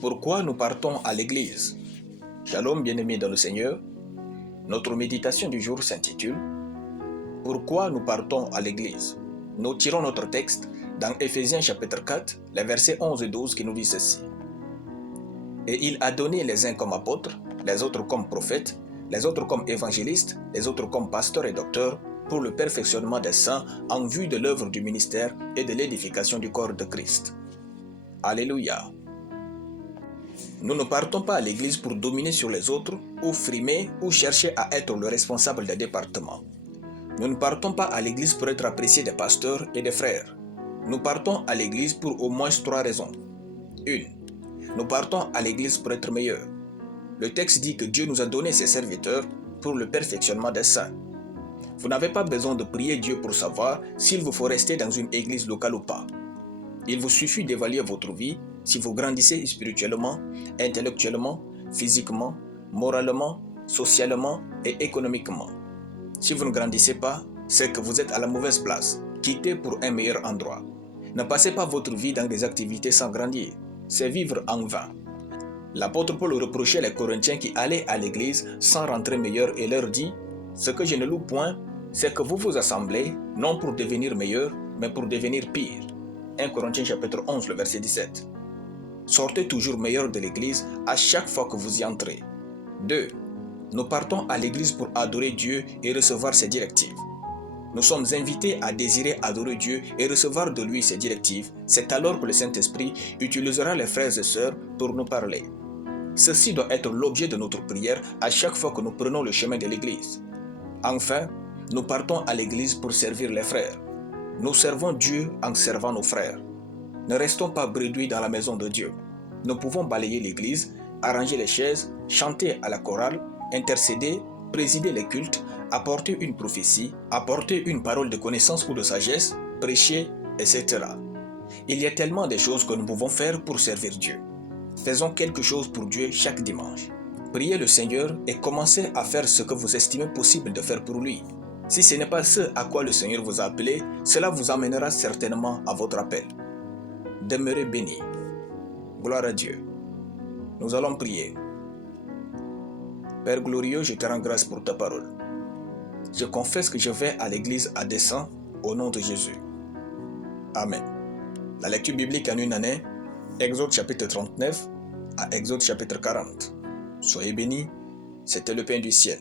Pourquoi nous partons à l'église? Shalom bien-aimés dans le Seigneur. Notre méditation du jour s'intitule Pourquoi nous partons à l'église? Nous tirons notre texte dans Éphésiens chapitre 4, les versets 11 et 12 qui nous dit ceci. Et il a donné les uns comme apôtres, les autres comme prophètes, les autres comme évangélistes, les autres comme pasteurs et docteurs, pour le perfectionnement des saints en vue de l'œuvre du ministère et de l'édification du corps de Christ. Alléluia. Nous ne partons pas à l'église pour dominer sur les autres, ou frimer, ou chercher à être le responsable des départements. Nous ne partons pas à l'église pour être appréciés des pasteurs et des frères. Nous partons à l'église pour au moins 3 raisons. 1. Nous partons à l'église pour être meilleurs. Le texte dit que Dieu nous a donné ses serviteurs pour le perfectionnement des saints. Vous n'avez pas besoin de prier Dieu pour savoir s'il vous faut rester dans une église locale ou pas. Il vous suffit d'évaluer votre vie si vous grandissez spirituellement, intellectuellement, physiquement, moralement, socialement et économiquement. Si vous ne grandissez pas, c'est que vous êtes à la mauvaise place. Quittez pour un meilleur endroit. Ne passez pas votre vie dans des activités sans grandir. C'est vivre en vain. L'apôtre Paul reprochait les Corinthiens qui allaient à l'église sans rentrer meilleurs et leur dit « Ce que je ne loue point, c'est que vous vous assemblez, non pour devenir meilleurs, mais pour devenir pires. » 1 Corinthiens chapitre 11, le verset 17. Sortez toujours meilleurs de l'église à chaque fois que vous y entrez. 2. Nous partons à l'église pour adorer Dieu et recevoir ses directives. Nous sommes invités à désirer adorer Dieu et recevoir de lui ses directives. C'est alors que le Saint-Esprit utilisera les frères et sœurs pour nous parler. Ceci doit être l'objet de notre prière à chaque fois que nous prenons le chemin de l'église. Enfin, nous partons à l'église pour servir les frères. Nous servons Dieu en servant nos frères. Ne restons pas bredouilles dans la maison de Dieu. Nous pouvons balayer l'église, arranger les chaises, chanter à la chorale, intercéder, présider les cultes, apporter une prophétie, apporter une parole de connaissance ou de sagesse, prêcher, etc. Il y a tellement de choses que nous pouvons faire pour servir Dieu. Faisons quelque chose pour Dieu chaque dimanche. Priez le Seigneur et commencez à faire ce que vous estimez possible de faire pour lui. Si ce n'est pas ce à quoi le Seigneur vous a appelé, cela vous amènera certainement à votre appel. Demeurez bénis. Gloire à Dieu. Nous allons prier. Père glorieux, je te rends grâce pour ta parole. Je confesse que je vais à l'église à dessein au nom de Jésus. Amen. La lecture biblique en une année, Exode chapitre 39 à Exode chapitre 40. Soyez bénis, c'était le pain du ciel.